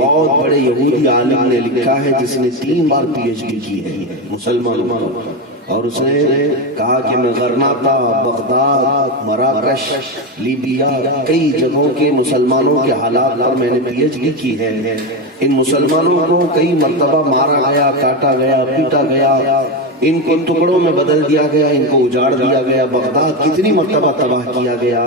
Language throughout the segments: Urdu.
بہت بڑے یہودی عالم نے لکھا ہے جس نے 3 بار پی ایچ ڈی کی ہے مسلمانوں پر، اور اس نے کہا کہ میں غرناطہ، بغداد، مراکش، لیبیا، کئی جگہوں کے مسلمانوں کے حالات پر میں نے پی ایچ ڈی کی ہے۔ ان مسلمانوں کو کئی مرتبہ مارا گیا، کاٹا گیا، پیٹا گیا، ان کو ٹکڑوں میں بدل دیا گیا، ان کو اجاڑ دیا گیا، بغداد کتنی مرتبہ تباہ کیا گیا،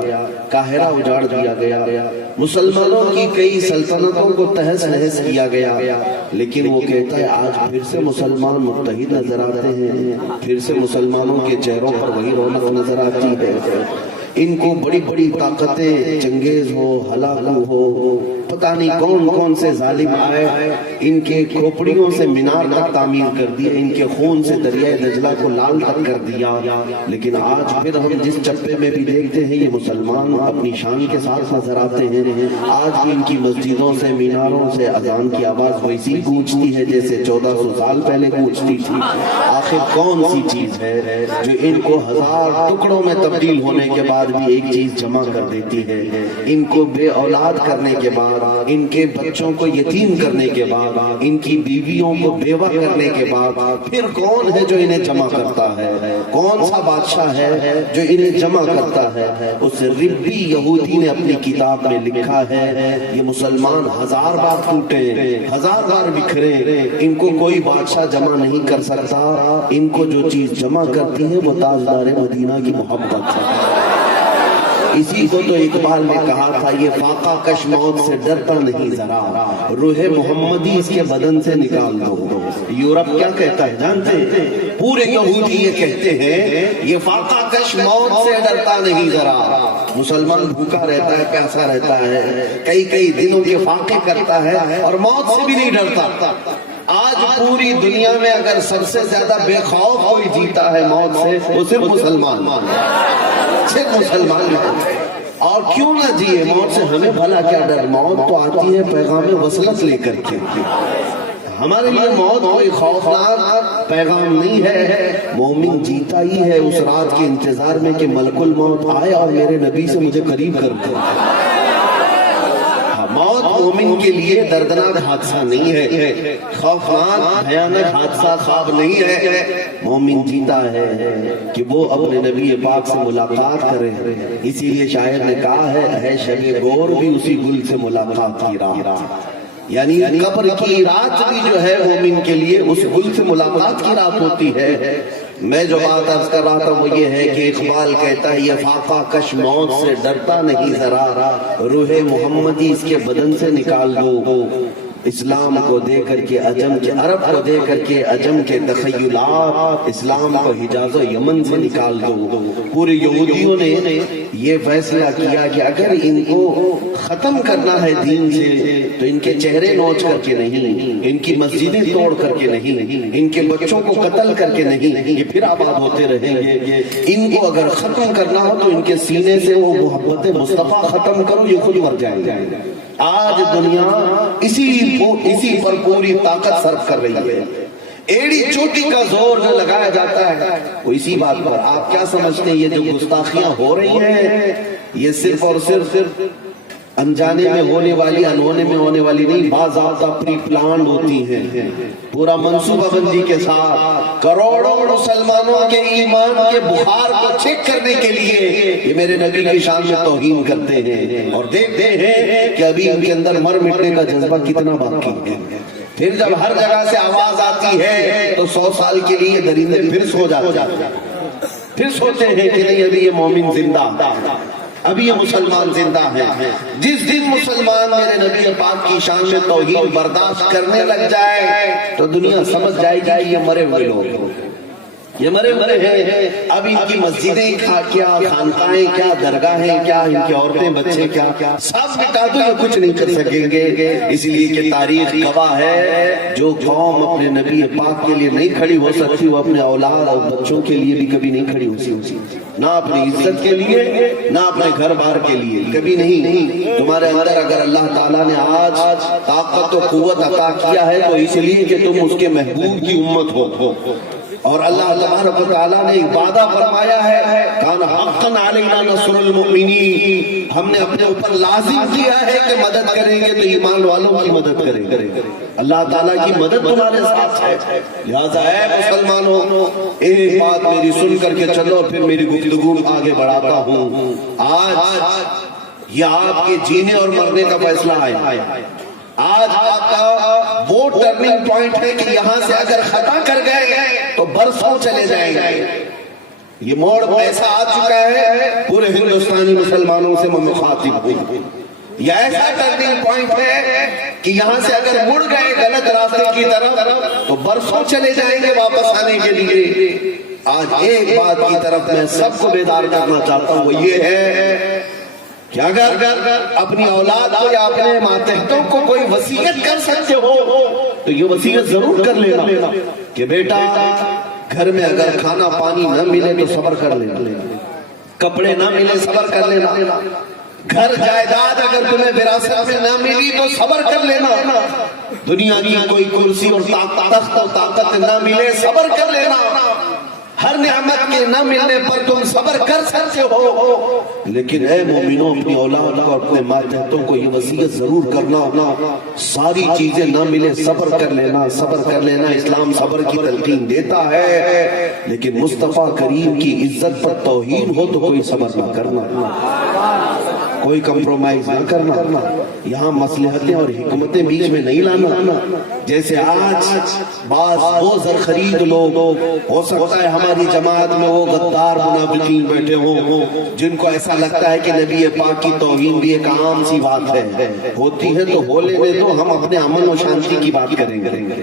قاہرہ اجاڑ دیا گیا، مسلمانوں کی کئی سلطنتوں کو تہس نہس کیا گیا، لیکن وہ کہتا ہے آج پھر سے مسلمان متحد نظر آتے ہیں، پھر سے مسلمانوں کے چہروں پر وہی رونق نظر آتی ہے۔ ان کو بڑی بڑی طاقتیں، چنگیز ہو، ہلاکو ہو، پتہ نہیں کون کون سے ظالم آئے، ان کے کھوپڑیوں سے مینار تک تعمیر کر دیا، ان کے خون سے دریائے دجلہ کو لال تک کر دیا، لیکن آج پھر ہم جس چپے میں بھی دیکھتے ہیں یہ مسلمان اپنی شان کے ساتھ نظر آتے ہیں۔ آج بھی ان کی مسجدوں سے، میناروں سے اذان کی آواز ویسی گونجتی ہے جیسے 1400 سال پہلے گونجتی تھی۔ آخر کون سی چیز ہے جو ان کو 1000 ٹکڑوں میں تبدیل ہونے کے بعد بھی ایک چیز جمع کر دیتی ہے؟ ان کو بے اولاد کرنے کے بعد، ان کے بچوں کو یتیم کرنے کے بعد، ان کی بیویوں کو بیوہ کرنے کے بعد پھر کون ہے جو انہیں جمع کرتا ہے؟ کون سا بادشاہ ہے جو انہیں جمع کرتا ہے؟ اس ربی یہودی نے اپنی کتاب میں لکھا ہے یہ مسلمان 1000 بار ٹوٹے، 1000 بار بکھرے، ان کو کوئی بادشاہ جمع نہیں کر سکتا۔ ان کو جو چیز جمع کرتی ہے وہ تاجدار مدینہ کی محبت ہے۔ اسی کو تو اقبال نے کہا تھا یہ فاقہ کش موت سے ڈرتا نہیں ذرا، روح محمدی اس کے بدن سے نکال دو۔ یورپ کیا کہتا ہے جانتے ہیں؟ پورے یہودی یہ کہتے ہیں یہ فاقہ کش موت سے ڈرتا نہیں ذرا۔ مسلمان بھوکا رہتا ہے، پیاسا رہتا ہے، کئی دنوں کے فاقے کرتا ہے اور موت سے بھی نہیں ڈرتا۔ آج پوری دنیا میں اگر سب سے زیادہ بے خوف کوئی جیتا ہے موت سے وہ صرف مسلمان، صرف مسلمان۔ اور کیوں نہ جیے موت سے؟ ہمیں بھلا کیا ڈر؟ موت تو آتی ہے پیغام وصلت لے کر کے، ہمارے لیے موت کوئی خوفناک پیغام نہیں ہے۔ مومن جیتا ہی ہے اس رات کے انتظار میں کہ ملک الموت آئے اور میرے نبی سے مجھے قریب کر دے۔ موت مومن کے لیے دردناک حادثہ نہیں ہے، خوفناک بھیانک حادثہ خواب نہیں ہے۔ مومن جیتا ہے کہ وہ اپنے نبی پاک سے ملاقات کرے، اسی لیے شاعر نے کہا ہے شب گور بھی اسی گل سے ملاقات کی رات، یعنی قبر کی رات بھی جو ہے مومن کے لیے اس گل سے ملاقات کی رات ہوتی ہے۔ میں جو بات عرض کر رہا تھا وہ یہ ہے کہ اقبال کہتا ہے یہ فاقہ کش موت سے ڈرتا نہیں ذرا، روح محمدی اس کے بدن سے نکال دو۔ اسلام کو دے کر کے عجم کے، عرب کو دے کر کے عجم کے تخیلات، اسلام کو حجاز و یمن سے نکال دو۔ پورے یہودیوں نے یہ فیصلہ کیا کہ اگر ان کو ختم کرنا ہے دین سے تو ان کے چہرے نوچ کر کے نہیں، ان کی مسجدیں توڑ کر کے نہیں، ان کے بچوں کو قتل کر کے نہیں، یہ پھر آباد ہوتے رہیں گے۔ ان کو اگر ختم کرنا ہو تو ان کے سینے سے وہ محبت مصطفیٰ ختم کرو، یہ خود مر جائیں گے۔ آج دنیا اسی پر پوری طاقت صرف کر رہی ہے۔ ایڑی چوٹی کا زور جو لگایا جاتا ہے وہ اسی بات پر۔ آپ کیا سمجھتے ہیں یہ جو گستاخیاں ہو رہی ہیں یہ صرف اور صرف انجانے میں ہونے والی، انہونے میں ہونے والی نہیں، باضابطہ پری پلانڈ ہوتی ہیں، پورا منصوبہ بندی کے ساتھ۔ کروڑوں مسلمانوں کے ایمان کے بخار کو چیک کرنے کے لیے یہ میرے نبی کی شان میں توہین کرتے ہیں، اور دیکھتے ہیں کہ ابھی ان کے اندر مر مٹنے کا جذبہ کتنا باقی ہے۔ پھر جب ہر جگہ سے آواز آتی ہے تو 100 سال کے لیے درندے پھر سو جاتے ہیں، پھر سوچتے ہیں کہ نہیں ابھی یہ مومن زندہ، ابھی یہ مسلمان زندہ ہے۔ جس دن مسلمان میرے نبی پاک کی شان میں توہین برداشت کرنے لگ جائے تو دنیا سمجھ جائے گی کہ یہ مرے ہوئے لوگ، یہ مرے مرے ہیں۔ اب ان کی مسجدیں کیا، خانقاہیں کیا، درگاہیں کیا، ان کی عورتیں بچے کیا، سب مٹا دو یہ کچھ نہیں کر سکیں گے۔ اس لیے کہ تاریخ گواہ ہے جو قوم اپنے نبی پاک کے لیے نہیں کھڑی ہو سکتی وہ اپنے اولاد اور بچوں کے لیے بھی کبھی نہیں کھڑی ہو سکتی، نہ اپنی عزت کے لیے نہ اپنے گھر بار کے لیے، کبھی نہیں۔ تمہارے اندر اگر اللہ تعالیٰ نے آج طاقت و قوت عطا کیا ہے تو اس لیے کہ تم اس کے محبوب کی امت ہو، اور اللہ تبارک و تعالیٰ نے ایک وعدہ فرمایا ہے کان حقا علینا نصر المؤمنین، ہم نے اپنے اوپر لازم کیا ہے کہ مدد کریں گے تو ایمان والوں کی مدد کریں گے۔ اللہ تعالیٰ کی مدد تمہارے ساتھ ہے، لہذا اے مسلمانوں ایک بات میری سن کر کے چلو، پھر میری گفتگو آگے بڑھاتا ہوں۔ آج یہ آپ کے جینے اور مرنے کا فیصلہ ہے، آج آپ کا وہ ٹرننگ پوائنٹ ہے کہ یہاں سے اگر خطا کر گئے تو برسوں چلے جائیں گے۔ یہ موڑ ایسا آ چکا ہے، پورے ہندوستانی مسلمانوں سے میں مخاطب ہوں، یہ ایسا ٹرننگ پوائنٹ ہے کہ یہاں سے اگر مڑ گئے غلط راستے کی طرف تو برسوں چلے جائیں گے واپس آنے کے لیے۔ آج ایک بات کی طرف میں سب کو بیدار کرنا چاہتا ہوں، وہ یہ ہے کہ اگر اپنی اولاد کو یا اپنے ماتحتوں کو کوئی وصیت کر سکتے ہو تو یہ وصیت ضرور کر لینا کہ بیٹا گھر میں اگر کھانا پانی نہ ملے تو صبر کر لینا، کپڑے نہ ملے صبر کر لینا، گھر جائیداد اگر تمہیں وراثت میں نہ ملی تو صبر کر لینا، دنیا کی کوئی کرسی اور تخت اور طاقت نہ ملے صبر کر لینا، ہر نعمت کے نہ ملنے پر تم صبر کر سکتے ہو، لیکن اے مومنوں اپنی اولاد کو اپنے ماتحتوں کو یہ وصیت ضرور کرنا، ساری چیزیں نہ ملے صبر کر لینا، صبر کر لینا۔ اسلام صبر کی تلقین دیتا ہے، لیکن مصطفیٰ کریم کی عزت پر توہین ہو تو کوئی صبر نہ کرنا، کوئی کمپرومائز نہ کرنا، یہاں مصلحتیں اور حکمتیں بیچ میں نہیں لانا۔ جیسے آج بعض وہ زرخرید لوگ، ہو سکتا ہے ہماری جماعت میں وہ غدار منافقین بیٹھے ہوں جن کو ایسا لگتا ہے کہ نبی پاک کی توہین بھی ایک عام سی بات ہے، ہوتی ہے تو ہو لینے دو، ہم اپنے امن و شانتی کی بات کریں گے۔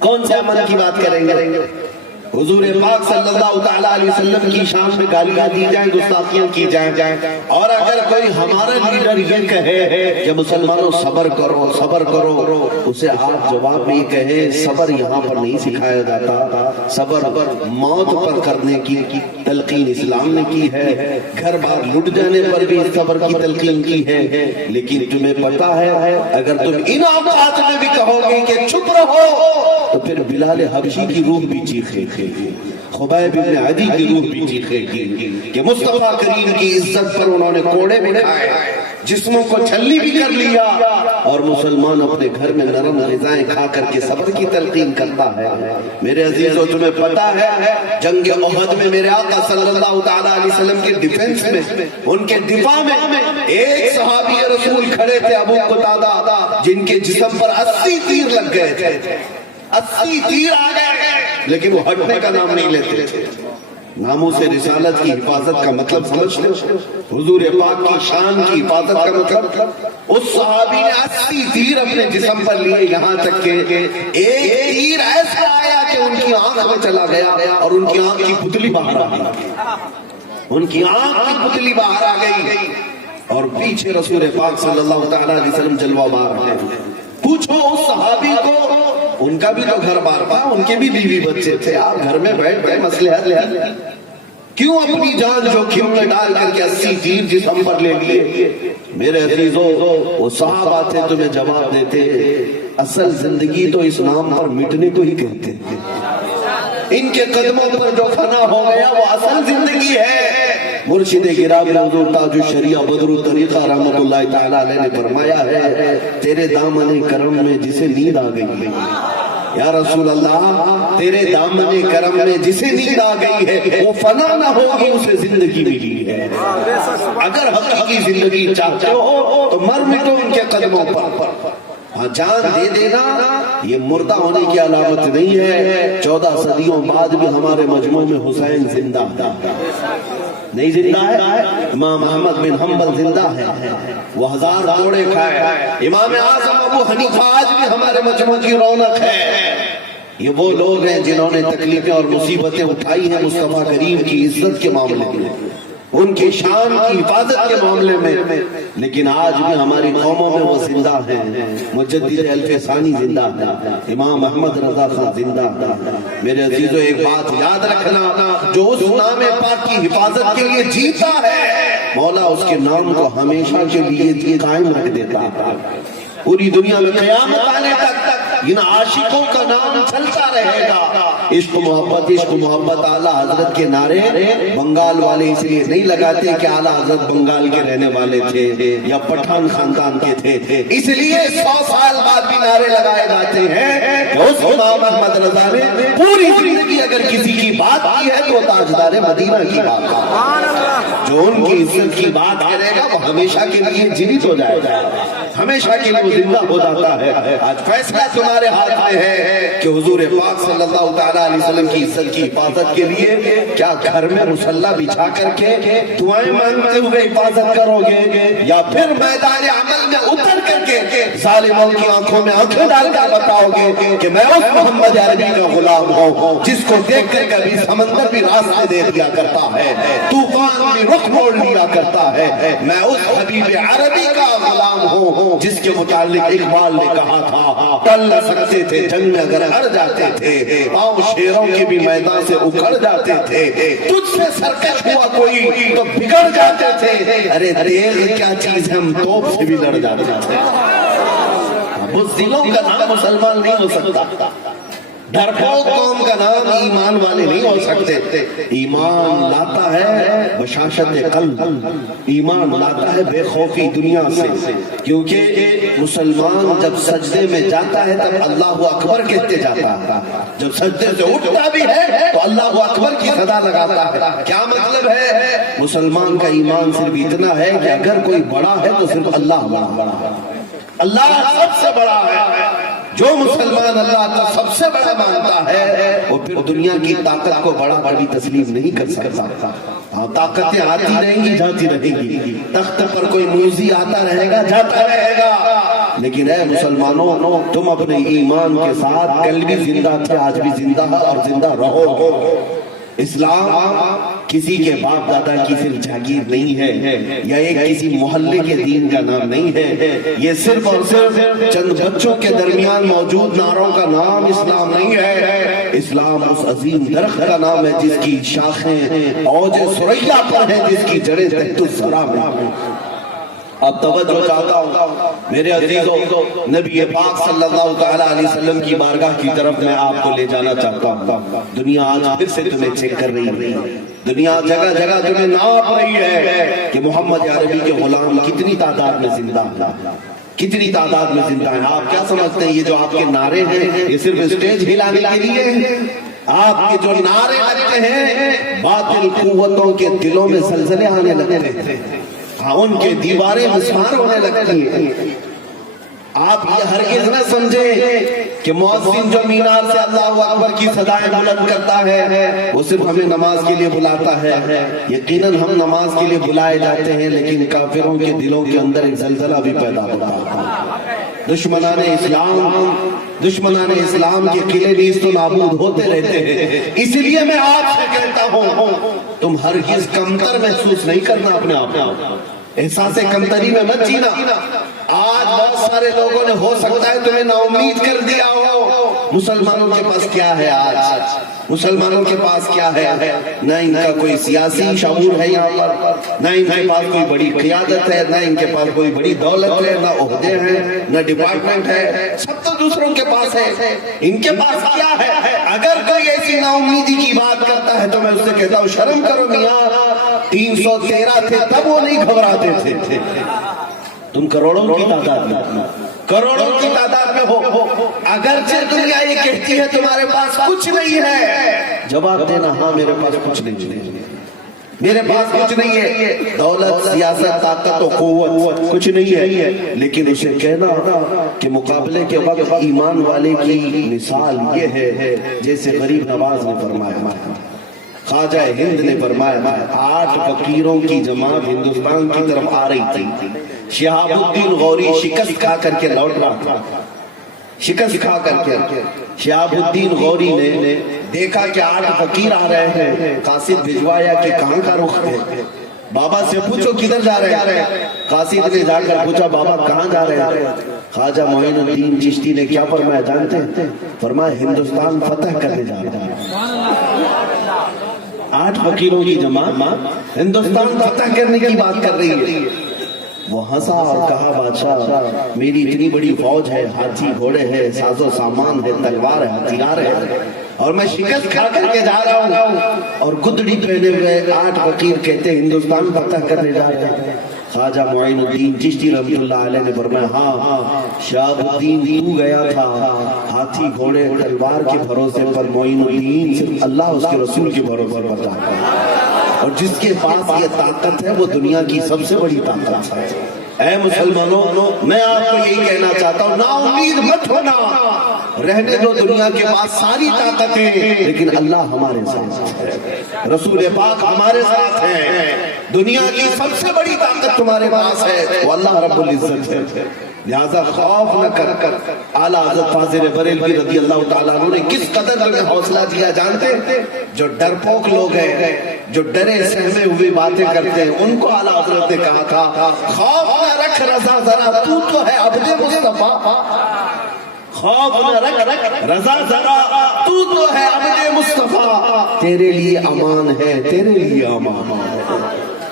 کون سے امن کی بات کریں گے؟ حضور پاک صلی اللہ تعالیٰ علیہ وسلم کی شان میں گالیاں دی جائیں، گستاخیاں کی جائیں، اور اگر کوئی ہمارا لیڈر یہ کہے کہ مسلمانوں صبر کرو صبر کرو، اسے آپ جواب میں یہ کہیں صبر یہاں پر نہیں سکھایا جاتا، صبر موت پر کرنے کی تلقین اسلام نے کی ہے، گھر بار لٹ جانے پر بھی صبر کی تلقین کی ہے، لیکن تمہیں پتا ہے اگر تم ان اوقات میں بھی کہو گے کہ چپ رہو تو پھر بلال حبشی کی روح بھی چیخے گی، خبیب بن عدی کی روح بھی چیخے گی کہ مصطفیٰ کریم کی عزت پر انہوں نے کوڑے بٹھائے، جسموں کو چھلی بھی کر لیا، اور مسلمان اپنے گھر میں نرم غذائیں کھا کر کے صبر کی تلقین کرتا ہے۔ میرے عزیزو تمہیں پتا ہے جنگ احد میں میرے آقا صلی اللہ تعالیٰ علیہ وسلم کے ڈیفنس میں، ان کے دفاع میں ایک صحابی رسول کھڑے تھے ابو قتادہ، جن کے جسم پر 80 تیر لگ گئے تھے، 80 تیر آ گئے، لیکن وہ ہٹنے کا نام نہیں لیتے تھے۔ ناموں سے رسالت کی حفاظت کا مطلب سمجھتے ہو؟ حضور پاک کی شان کی حفاظت کا مطلب؟ اس صحابی نے 80 تیر اپنے جسم پر لیے، یہاں تک کہ ایک تیر ایسا آیا کہ ان کی آنکھ میں چلا گیا اور ان کی آنکھ کی پتلی باہر آ گئی، ان کی آنکھ کی پتلی باہر آ گئی، اور پیچھے رسول پاک صلی اللہ تعالیٰ علیہ وسلم جلوہ بار ہیں۔ پوچھو اس صحابی کو، ان کا بھی تو گھر بار تھا، ان کے بھی بیوی بچے تھے، آپ گھر میں بیٹھ گئے مصلحت لے، کیوں اپنی جان جوکھم میں ڈال کر کے 80 تیر جسم پر لے لیے؟ میرے عزیزو وہ صحابہ تھے تمہیں جواب دیتے، اصل زندگی تو اس نام پر مٹنے کو ہی کہتے ہیں، ان کے قدموں پر جو فنا ہو گیا وہ اصل زندگی ہے۔ مرشد گرامی حضور تاج الشریعہ بدر الطریقہ رحمت اللہ تعالیٰ علیہ نے فرمایا ہے تیرے دامن کرم میں جسے نیند آ گئی ہے، یا رسول اللہ تیرے دامن کرم میں جسے نیند آ گئی ہے وہ فنا نہ ہوگی، اسے زندگی ملی ہے۔ اگر حقیقی زندگی چاہتے ہو تو مر مٹو ان کے قدموں پر، جان دے دینا یہ مردہ ہونے کی علامت نہیں ہے۔ 14 صدیوں بعد بھی ہمارے مجموع میں حسین زندہ نہیں زندہ ہے، امام احمد بن حنبل زندہ ہے، وہ 1000 گھوڑے کھائے، امام اعظم ابو حنیفہ آج بھی ہمارے مجموع کی رونق ہے۔ یہ وہ لوگ ہیں جنہوں نے تکلیفیں اور مصیبتیں اٹھائی ہیں مصطفیٰ کریم کی عزت کے معاملے میں، ان کی شان کی حفاظت کے معاملے میں، لیکن آج بھی ہماری قوموں میں وہ زندہ ہیں۔ مجدد الف ثانی زندہ ہے، امام احمد رضا خان زندہ ہے۔ میرے عزیزو ایک بات یاد رکھنا، جو اس نام پاک کی حفاظت کے لیے جیتا ہے مولا اس کے نام کو ہمیشہ کے لیے قائم رکھ دیتا ہے، پوری دنیا میں قیامت آنے تک ان عاشقوں کا نام چلتا رہے گا۔ عشق محبت اعلیٰ حضرت کے نعرے بنگال والے اس لیے نہیں لگاتے کہ اعلیٰ حضرت بنگال کے رہنے والے تھے یا پٹھان خاندان کے تھے، اس لیے 100 سال بعد بھی نعرے لگائے جاتے ہیں کہ اس امام احمد رضا نے پوری زندگی اگر کسی کی بات کی ہے تو تاجدار مدینہ کی بات ہے۔ جو ان کی عزت کی بات کرے گا وہ ہمیشہ کے لیے جیوت ہو جائے گا، ہمیشہ کے لیے وہ زندہ ہو جاتا ہے۔ آج فیصلہ تمہارے ہاتھ میں ہے کہ حضور پاک صلی اللہ تعالیٰ علیہ وسلم کی عزت کی حفاظت کے لیے کیا گھر میں مصلی بچھا کر کے دعائیں مانگتے ہوئے حفاظت کرو گے، یا پھر میدان عمل میں اتر کر کے ظالموں کی آنکھوں میں آنکھیں ڈال کر بتاؤ گے کہ میں اس محمد عربی کا غلام ہوں جس کو دیکھ کر کبھی سمندر بھی راستے دے دیا کرتا ہے، طوفان بھی رخ موڑ لیا کرتا ہے، میں اس حبیب عربی کا غلام ہوں جس کے متعلق اقبال نے کہا تھا ٹل نہ سکتے تھے جنگ میں اگر ہر جاتے تھے، پاؤں شیروں کے بھی میدان سے اکھڑ جاتے تھے، تجھ سے سرکش ہوا کوئی تو بگڑ جاتے تھے، ارے تیغ کیا چیز ہم توپ سے بھی لڑ جاتے تھے۔ بزدلوں کا نام مسلمان نہیں ہو سکتا، ڈرپوک قوم کا نام ایمان والے نہیں ہو سکتے۔ ایمان لاتا ہے بشاشت قلب، ایمان لاتا ہے بے خوفی دنیا سے، کیونکہ مسلمان جب سجدے میں جاتا ہے تب اللہ اکبر کہتے جاتا ہے، جب سجدے سے اٹھتا بھی ہے تو اللہ اکبر کی صدا لگاتا ہے۔ کیا مطلب ہے؟ مسلمان کا ایمان صرف اتنا ہے کہ اگر کوئی بڑا ہے تو صرف اللہ بڑا ہے، اللہ سب سے بڑا ہے۔ جو مسلمان اللہ کو سب سے بڑا مانتا ہے وہ پھر دنیا کی طاقت کو بڑا بڑی تسلیم نہیں کر سکتا۔ طاقتیں آتی رہیں گی جاتی رہیں گی، تخت پر کوئی موذی آتا رہے گا جاتا رہے گا، لیکن اے مسلمانوں تم اپنے ایمان کے ساتھ کل بھی زندہ تھے، آج بھی زندہ اور زندہ رہو۔ اسلام کسی کے باپ دادا کی صرف جاگیر نہیں ہے یا ایک کسی محلے کے دین کا نام نہیں ہے، یہ صرف اور صرف چند بچوں کے درمیان موجود نعروں کا نام اسلام نہیں ہے۔ اسلام اس عظیم درخت کا نام ہے جس کی شاخیں اوج ثریا پر ہیں، جس کی جڑیں تحت الثرا میں۔ اب توجہ چاہتا ہوں میرے عزیزوں، نبی پاک صلی اللہ تعالیٰ علیہ وسلم کی بارگاہ کی طرف میں آپ کو لے جانا چاہتا ہوں۔ دنیا آج پھر سے تمہیں چیک کر رہی ہے، دنیا جگہ جگہ تمہیں ناپ رہی ہے کہ محمد عربی کے غلام کتنی تعداد میں زندہ ہیں، کتنی تعداد میں زندہ ہیں۔ آپ کیا سمجھتے ہیں یہ جو آپ کے نعرے ہیں یہ صرف اسٹیج ہلانے کے لیے ہیں؟ آپ کے جو نعرے لگتے ہیں باطل قوتوں کے دلوں میں زلزلے آنے لگتے ہیں، ان کے دیواریں مسمار ہونے لگتی ہیں۔ آپ یہ ہرگز نہ سمجھیں کہ مؤذن جو مینار سے اللہ اکبر کی صدائیں بلند کرتا ہے وہ صرف ہمیں نماز کے لیے بلاتا ہے۔ یقیناً ہم نماز کے لیے بلائے جاتے ہیں، لیکن کافروں کے دلوں کے اندر ایک زلزلہ بھی پیدا ہوتا ہے۔ دشمنان اسلام کے قلعے نیست و نابود ہوتے رہتے ہیں۔ اس لیے میں آپ سے کہتا ہوں تم ہرگز کمتر محسوس نہیں کرنا اپنے آپ کو، احساس کمتری میں مت جینا۔ آج بہت سارے لوگوں نے ہو سکتا ہے تمہیں نا امید کر دیا ہو۔ مسلمانوں کے پاس کیا ہے آج؟ مسلمانوں کے پاس کیا ہے؟ نہ ان کا کوئی سیاسی شعور ہے یہاں پر، نہ ان کے پاس کوئی بڑی قیادت ہے، نہ ان کے پاس کوئی بڑی دولت ہے، نہ عہدے ہیں، نہ ڈپارٹمنٹ ہے، سب تو دوسروں کے پاس ہے۔ ان کے پاس کیا ہے؟ اگر کوئی ایسی نا امیدی کی بات کرتا ہے تو میں اس سے کہتا ہوں شرم کرو میاں، 313 تھے تب وہ نہیں گھبراتے تھے، تم کروڑوں کی تعداد میں ہو۔ اگرچہ دنیا یہ کہتی ہے تمہارے پاس کچھ نہیں ہے، جواب دینا ہاں میرے پاس کچھ نہیں ہے، میرے پاس کچھ نہیں ہے، دولت، سیاست، طاقت و قوت کچھ نہیں ہے، لیکن اسے کہنا کہ مقابلے کے وقت ایمان والے کی مثال یہ ہے جیسے غریب نواز نے فرمایا، خواجہ ہند نے فرمایا، 8 فقیروں کی جماعت ہندوستان کی طرف آ رہی تھی، شہاب الدین غوری شکست کھا کر کے لوٹ رہا تھا، شکست کھا کر کے شہاب الدین غوری نے دیکھا کہ 8 فقیر آ رہے ہیں، قاصد بھجوایا کہ کہاں کا رخ ہے، بابا سے پوچھو کدھر جا رہے ہیں؟ قاصد نے جا کر پوچھا بابا کہاں جا رہے ہیں؟ خواجہ معین الدین چشتی نے کیا فرمایا جانتے ہیں؟ فرمایا ہندوستان فتح کرنے جا رہا ہے۔ 8 فقیروں کی جماعت ہندوستان فتح کرنے کی بات کر رہی ہے، وہ ہنسا اور کہا بادشاہ میری اتنی بڑی فوج ہے، ہاتھی گھوڑے ہے، ساز و سامان ہے، تلوار ہے، ہتھیار ہے، اور میں شکست کھا کر کے جا رہا ہوں، اور گدڑی پہنے ہوئے 8 فقیر کہتے ہندوستان فتح کرنے جا رہے ہیں۔ خواجہ معین الدین چشتی رحمۃ اللہ علیہ نے فرمایا ہاں شہاب الدین تو گیا تھا ہاتھی گھوڑے تلوار کے بھروسے پر، معین الدین صرف اللہ اس کے رسول کے بھروسے پر جاتا ہے، اور جس کے پاس یہ طاقت ہے وہ دنیا کی سب سے بڑی طاقت ہے۔ اے مسلمانوں، میں آپ کو یہی کہنا چاہتا ہوں، نا امید مت ہونا، رہنے دو دنیا کے پاس ساری طاقتیں، لیکن اللہ ہمارے ساتھ ہے، رسول پاک ہمارے ساتھ ہے، دنیا کی سب سے بڑی طاقت تمہارے پاس ہے، وہ اللہ رب العزت ہے، لہذا خوف نہ کر۔ اعلیٰ حضرت فاضل بریلوی رضی اللہ تعالیٰ عنہ نے کس قدر تمہیں حوصلہ دیا جانتے ہیں؟ جو ڈرپوک لوگ ہیں، جو ڈرے سہمے ہوئے باتیں کرتے ہیں، ان کو اعلیٰ حضرت نے کہا تھا خوف نہ رکھ رضا ذرا، تو ہے عبد مصطفیٰ، خوف نہ رکھ رضا ذرا، تو ہے عبد مصطفیٰ، تیرے لیے امان ہے، تیرے لیے امان ہے،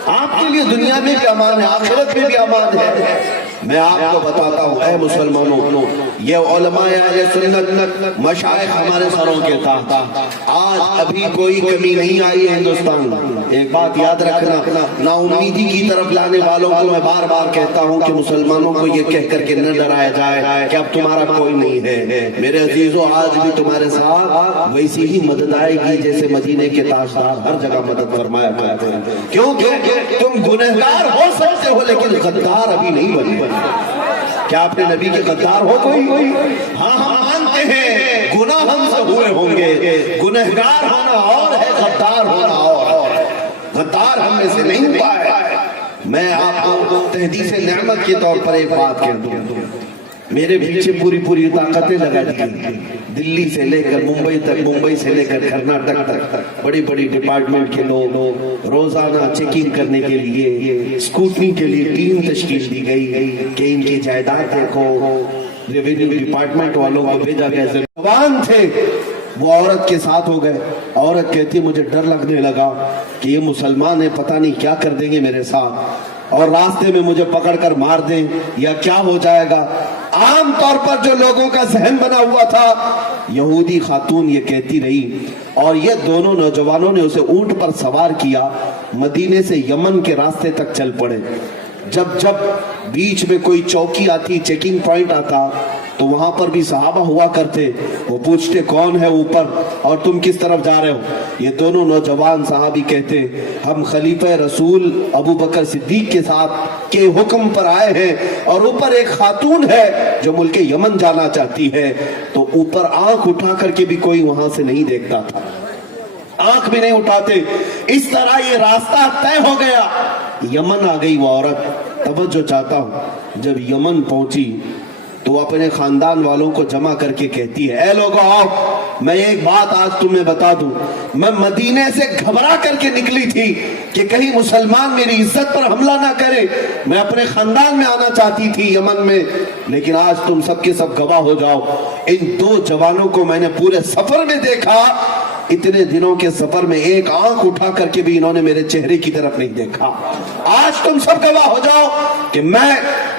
آپ کے لیے دنیا میں بھی امان ہے، آخرت میں بھی امان ہے۔ میں آپ کو بتاتا ہوں اے مسلمانوں، یہ علماء اہل سنت مشائخ ہمارے سروں کے تحت، آج ابھی کوئی کمی نہیں آئی ہے ہندوستان۔ ایک بات یاد رکھنا، نا امیدی کی طرف لانے والوں کو میں بار بار کہتا ہوں کہ مسلمانوں کو یہ کہہ کر کے نہ ڈرایا جائے کہ اب تمہارا کوئی نہیں ہے۔ میرے عزیزوں، آج بھی تمہارے ساتھ ویسی ہی مدد آئے گی جیسے مدینے کے تاجدار ہر جگہ مدد فرمایا کرتے ہیں، کیونکہ تم گنہگار ہو سکتے ہو لیکن غدار ابھی نہیں بنے۔ کیا اپنے نبی کے غدار ہو کوئی؟ ہاں ہم مانتے ہیں گناہ ہم سے ہوئے ہوں گے، گنہگار ہونا اور ہے، غدار ہونا اور ہے، غدار ہم میں سے نہیں ہوا ہے۔ میں آپ کو تحدیث نعمت کے طور پر ایک بات کہہ دوں، میرے پیچھے پوری طاقتیں لگا دی، دلی سے لے کر ممبئی تک، ممبئی سے لے کر کرناٹک تک، بڑی بڑی ڈپارٹمنٹ کے لوگ روزانہ چیکنگ کرنے کے لیے، اسکوٹنی کے لیے ٹیم تشکیل دی گئی کہ ان کی جائیداد دیکھو، ریونیو ڈپارٹمنٹ والوں کو بھیجا گیا، جوان تھے وہ عورت کے ساتھ ہو گئے، عورت کہتی مجھے ڈر لگنے لگا کہ یہ مسلمان ہیں، پتہ نہیں کیا کر دیں گے میرے ساتھ، اور راستے میں مجھے پکڑ کر مار دیں یا کیا ہو جائے گا۔ عام طور پر جو لوگوں کا ذہن بنا ہوا تھا، یہودی خاتون یہ کہتی رہی، اور یہ دونوں نوجوانوں نے اسے اونٹ پر سوار کیا، مدینے سے یمن کے راستے تک چل پڑے۔ جب بیچ میں کوئی چوکی آتی، چیکنگ پوائنٹ آتا، تو وہاں پر بھی صحابہ ہوا کرتے، وہ پوچھتے کون ہے اوپر اور تم کس طرف جا رہے ہو؟ یہ دونوں نوجوان صحابی کہتے ہم خلیفہ رسول ابو بکر صدیق کے ساتھ کے حکم پر آئے ہیں، اور اوپر ایک خاتون ہے جو ملک یمن جانا چاہتی ہے۔ تو اوپر آنکھ اٹھا کر کے بھی کوئی وہاں سے نہیں دیکھتا تھا، آنکھ بھی نہیں اٹھاتے۔ اس طرح یہ راستہ طے ہو گیا، یمن آ گئی وہ عورت۔ توجہ چاہتا ہوں، جب یمن پہنچی تو وہ اپنے خاندان والوں کو جمع کر کے کہتی ہے اے لوگوں آؤ، میں ایک بات آج تمہیں بتا دوں، میں مدینے سے گھبرا کر کے نکلی تھی کہ کہیں مسلمان میری عزت پر حملہ نہ کرے، میں اپنے خاندان میں آنا چاہتی تھی یمن میں، لیکن آج تم سب کے سب گواہ ہو جاؤ، ان 2 جوانوں کو میں نے پورے سفر میں دیکھا، اتنے دنوں کے سفر میں ایک آنکھ اٹھا کر کے بھی انہوں نے میرے چہرے کی طرف نہیں دیکھا۔ آج تم سب گواہ ہو جاؤ کہ میں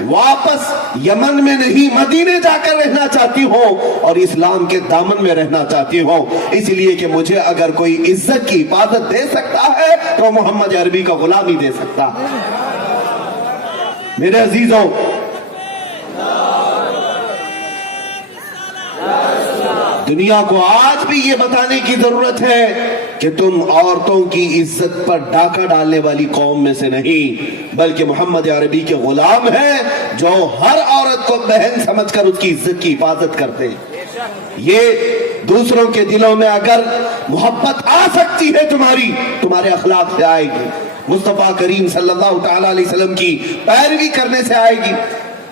واپس یمن میں نہیں، مدینے جا کر رہنا چاہتی ہوں اور اسلام کے دامن میں رہنا چاہتی ہوں، اس لیے کہ مجھے اگر کوئی عزت کی حفاظت دے سکتا ہے تو محمد عربی کا غلام ہی دے سکتا ہے۔ میرے عزیزوں، دنیا کو آج بھی یہ بتانے کی ضرورت ہے کہ تم عورتوں کی عزت پر ڈاکہ ڈالنے والی قوم میں سے نہیں، بلکہ محمد عربی کے غلام ہیں جو ہر عورت کو بہن سمجھ کر اس کی عزت کی حفاظت کرتے ہیں۔ یہ دوسروں کے دلوں میں اگر محبت آ سکتی ہے تمہارے اخلاق سے آئے گی، مصطفیٰ کریم صلی اللہ تعالیٰ علیہ وسلم کی پیروی کرنے سے آئے گی۔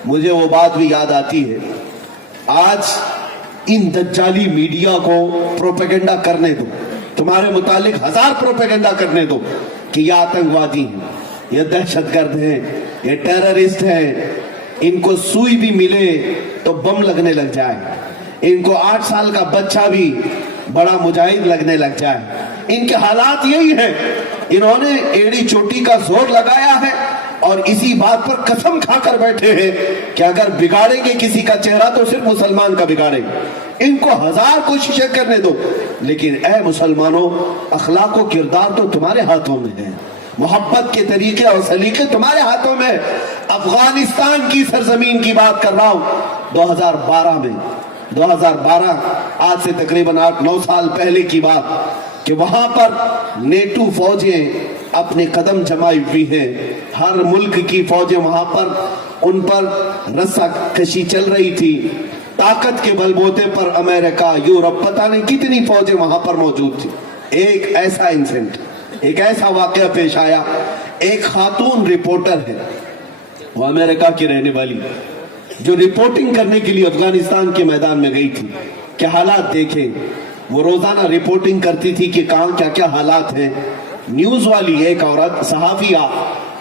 مجھے وہ بات بھی یاد آتی ہے، آج ان دجالی میڈیا کو پروپیگنڈا کرنے دو، تمہارے متعلق 1000 پروپیگنڈا کرنے دو کہ یہ آتنکوادی ہیں، یہ دہشت گرد ہیں، یہ ٹیررسٹ ہیں، ان کو سوئی بھی ملے تو بم لگنے لگ جائے، ان کو 8 سال کا بچہ بھی بڑا مجاہد لگنے لگ جائے۔ ان کے حالات یہی ہیں، انہوں نے ایڑی چوٹی کا زور لگایا ہے اور اسی بات پر قسم کھا کر بیٹھے ہیں کہ اگر بگاڑیں گے کسی کا چہرہ تو صرف مسلمان کا بگاڑیں گے، ان کو ہزار کوششیں کرنے دو، لیکن اے مسلمانوں اخلاق و کردار تو تمہارے ہاتھوں میں ہے، محبت کے طریقے اور سلیقے تمہارے ہاتھوں میں۔ افغانستان کی سرزمین کی بات کر رہا ہوں، 2012 آج سے تقریباً 8-9 سال پہلے کی بات، کہ وہاں پر نیٹو فوجیں اپنے قدم جمائی ہوئی ہیں، ہر ملک کی فوجیں وہاں پر ان پر رسہ کشی چل رہی تھی، طاقت کے بل بوتے پر امریکہ، یورپ، پتہ نہیں کتنی فوجیں وہاں پر موجود تھی۔ ایک ایسا انسیڈنٹ، ایک ایسا واقعہ پیش آیا، ایک خاتون رپورٹر ہے، وہ امریکہ کی رہنے والی، جو رپورٹنگ کرنے کے لیے افغانستان کے میدان میں گئی تھی، کہ حالات دیکھیں، وہ روزانہ رپورٹنگ کرتی تھی کہ کہاں کیا کیا حالات ہیں، نیوز والی ایک عورت صحافیہ،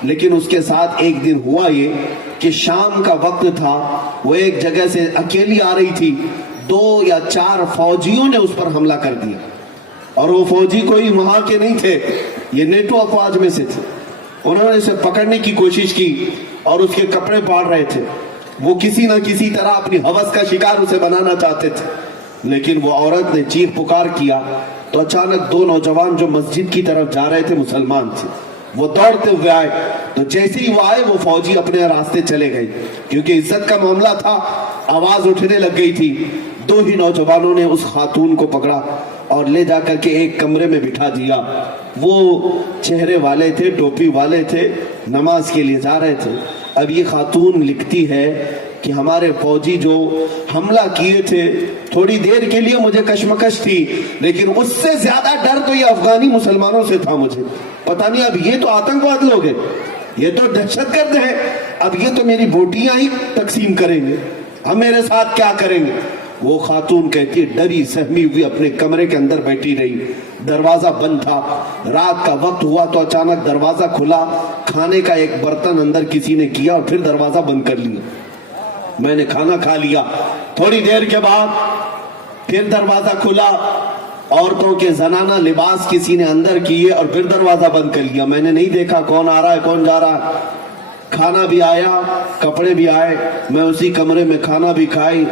لیکن اس کے ساتھ ایک دن ہوا یہ کہ شام کا وقت تھا، وہ ایک جگہ سے اکیلی آ رہی تھی، 2 یا 4 فوجیوں نے اس پر حملہ کر دیا، اور وہ فوجی کوئی وہاں کے نہیں تھے، یہ نیٹو افواج میں سے تھے، انہوں نے اسے پکڑنے کی کوشش کی اور اس کے کپڑے پاڑ رہے تھے، وہ کسی نہ کسی طرح اپنی ہوس کا شکار اسے بنانا چاہتے تھے، لیکن وہ عورت نے چیخ پکار کیا تو اچانک 2 نوجوان جو مسجد کی طرف جا رہے تھے، مسلمان تھے، وہ دوڑتے ہوئے آئے، تو جیسے ہی وہ آئے وہ فوجی اپنے راستے چلے گئے، کیونکہ عزت کا معاملہ تھا، آواز اٹھنے لگ گئی تھی۔ 2 ہی نوجوانوں نے اس خاتون کو پکڑا اور لے جا کر کے ایک کمرے میں بٹھا دیا، وہ چہرے والے تھے، ٹوپی والے تھے، نماز کے لیے جا رہے تھے۔ اب یہ خاتون لکھتی ہے کہ ہمارے فوجی جو حملہ کیے تھے، تھوڑی دیر کے لیے مجھے کشمکش تھی، لیکن اس سے زیادہ ڈر تو یہ افغانی مسلمانوں سے تھا مجھے، پتہ نہیں اب یہ تو آتنکواد لوگ ہیں، یہ تو دہشت گرد ہیں، اب یہ تو میری بوٹیاں ہی تقسیم کریں گے، ہم میرے ساتھ کیا کریں گے۔ وہ خاتون کہتی ہے ڈری سہمی ہوئی اپنے کمرے کے اندر بیٹھی رہی، دروازہ بند تھا، رات کا وقت ہوا تو اچانک دروازہ کھلا، کھانے کا ایک برتن اندر کسی نے کیا اور پھر دروازہ بند کر لیا، میں نے کھانا کھا لیا، تھوڑی دیر کے بعد پھر دروازہ کھلا، عورتوں کے زنانہ لباس کسی نے اندر کیے اور پھر دروازہ بند کر لیا، میں نے نہیں دیکھا کون آ رہا ہے کون جا رہا ہے، کھانا بھی آیا، کپڑے بھی آئے، میں اسی کمرے میں کھانا بھی کھائی،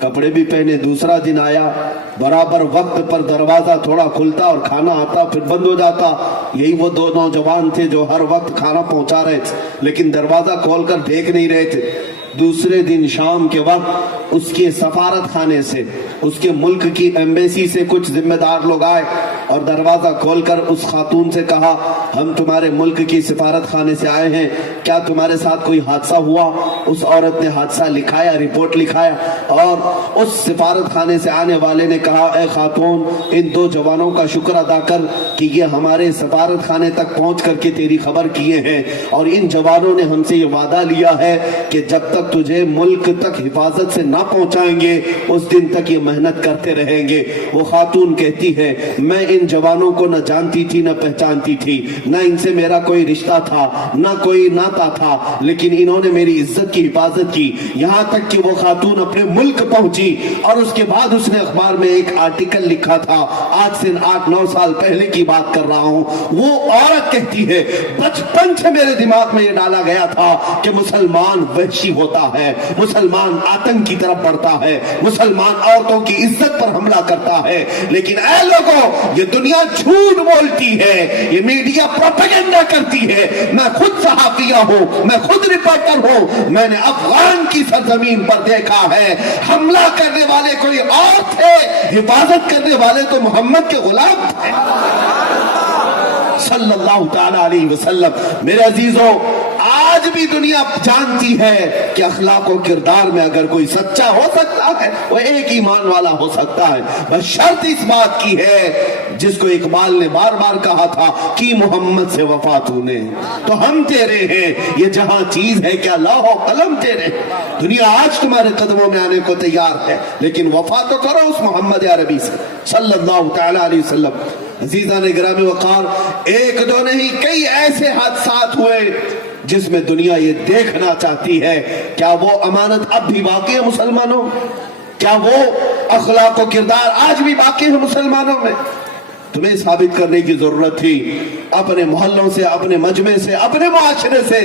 کپڑے بھی پہنے، دوسرا دن آیا، برابر وقت پر دروازہ تھوڑا کھلتا اور کھانا آتا پھر بند ہو جاتا، یہی وہ 2 نوجوان تھے جو ہر وقت کھانا پہنچا رہے تھے لیکن دروازہ کھول کر دیکھ نہیں رہے تھے۔ دوسرے دن شام کے وقت اس کے سفارت خانے سے، اس کے ملک کی ایمبیسی سے کچھ ذمہ دار لوگ آئے اور دروازہ کھول کر اس خاتون سے کہا ہم تمہارے ملک کی سفارت خانے سے آئے ہیں، کیا تمہارے ساتھ کوئی حادثہ ہوا؟ اس عورت نے حادثہ لکھایا، رپورٹ لکھایا، اور اس سفارت خانے سے آنے والے نے کہا اے خاتون ان 2 جوانوں کا شکر ادا کر کہ یہ ہمارے سفارت خانے تک پہنچ کر کے تیری خبر کیے ہیں، اور ان جوانوں نے ہم سے یہ وعدہ لیا ہے کہ جب تک تجھے ملک تک حفاظت سے نہ پہنچائیں گے اس دن تک یہ محنت کرتے رہیں گے۔ وہ خاتون کہتی ہے میں ان جوانوں کو نہ جانتی تھی نہ پہچانتی تھی، نہ ان سے میرا کوئی رشتہ تھا نہ کوئی ناتا تھا، لیکن انہوں نے میری عزت کی حفاظت کی، یہاں تک کہ وہ خاتون اپنے ملک پہنچی اور اس کے بعد اس نے اخبار میں ایک آرٹیکل لکھا تھا، آج سے 8-9 سال پہلے کی بات کر رہا ہوں، وہ عورت کہتی ہے بچپن سے میرے دماغ میں یہ ڈالا گیا تھا کہ مسلمان وحشی ہوتا ہے، مسلمان آتنک کی طرف بڑھتا ہے، مسلمان عورتوں کی عزت پر حملہ کرتا ہے، لیکن اے لوگوں یہ دنیا جھوٹ بولتی ہے، یہ میڈیا پروپیگنڈا کرتی ہے، میں خود صحافیہ ہوں، میں خود رپورٹر ہوں، میں نے افغان کی سرزمین پر دیکھا ہے حملہ کرنے والے کوئی اور تھے، حفاظت کرنے والے تو محمد کے غلام تھے صلی اللہ تعالی علیہ وسلم۔ میرے عزیزوں آج بھی دنیا جانتی ہے کہ اخلاق و کردار میں اگر کوئی سچا ہو سکتا ہے وہ ایک ایمان والا ہو سکتا ہے، بس شرط اس بات کی ہے جس کو اقبال نے بار بار کہا تھا کہ محمد سے وفا تو نے تو ہم تیرے ہیں، یہ جہاں چیز ہے کیا لوح و قلم تیرے، دنیا آج تمہارے قدموں میں آنے کو تیار ہے لیکن وفا تو کرو اس محمد عربی سے صلی اللہ تعالی علیہ وسلم۔ عزیزان گرامی وقار، ایک دو نہیں کئی ایسے حادثات ہوئے جس میں دنیا یہ دیکھنا چاہتی ہے کیا وہ امانت اب بھی باقی ہے مسلمانوں، کیا وہ اخلاق و کردار آج بھی باقی ہے مسلمانوں میں۔ تمہیں ثابت کرنے کی ضرورت تھی اپنے محلوں سے، اپنے مجمع سے، اپنے معاشرے سے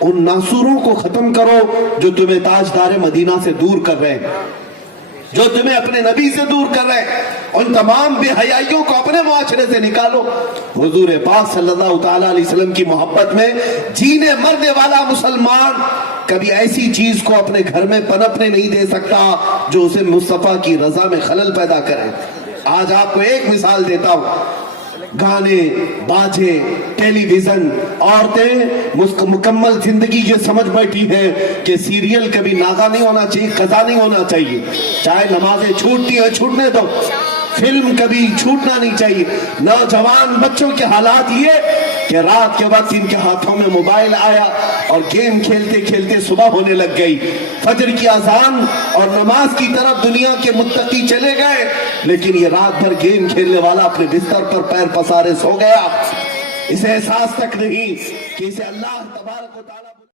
ان ناصوروں کو ختم کرو جو تمہیں تاجدار مدینہ سے دور کر رہے ہیں، جو تمہیں اپنے نبی سے دور کر رہے ہیں، ان تمام بے حیائیوں کو اپنے معاشرے سے نکالو۔ حضور پاک صلی اللہ تعالیٰ علیہ وسلم کی محبت میں جینے مرنے والا مسلمان کبھی ایسی چیز کو اپنے گھر میں پنپنے نہیں دے سکتا جو اسے مصطفیٰ کی رضا میں خلل پیدا کرے۔ آج آپ کو ایک مثال دیتا ہوں، گانے، باجے، ٹیلی ویژن، عورتیں مکمل زندگی یہ سمجھ بیٹھی ہیں کہ سیریل کبھی ناغا نہیں ہونا چاہیے، قضا نہیں ہونا چاہیے، چاہے نمازیں چھوٹتی ہیں چھوٹنے دو، فلم کبھی چھوٹنا نہیں چاہیے۔ نوجوان بچوں کے حالات یہ کہ رات کے وقت ان کے ہاتھوں میں موبائل آیا اور گیم کھیلتے کھیلتے صبح ہونے لگ گئی، فجر کی اذان اور نماز کی طرف دنیا کے متقی چلے گئے، لیکن یہ رات بھر گیم کھیلنے والا اپنے بستر پر پیر پسارے سو گیا، اسے احساس تک نہیں کہ اسے اللہ تبارک و تعالیٰ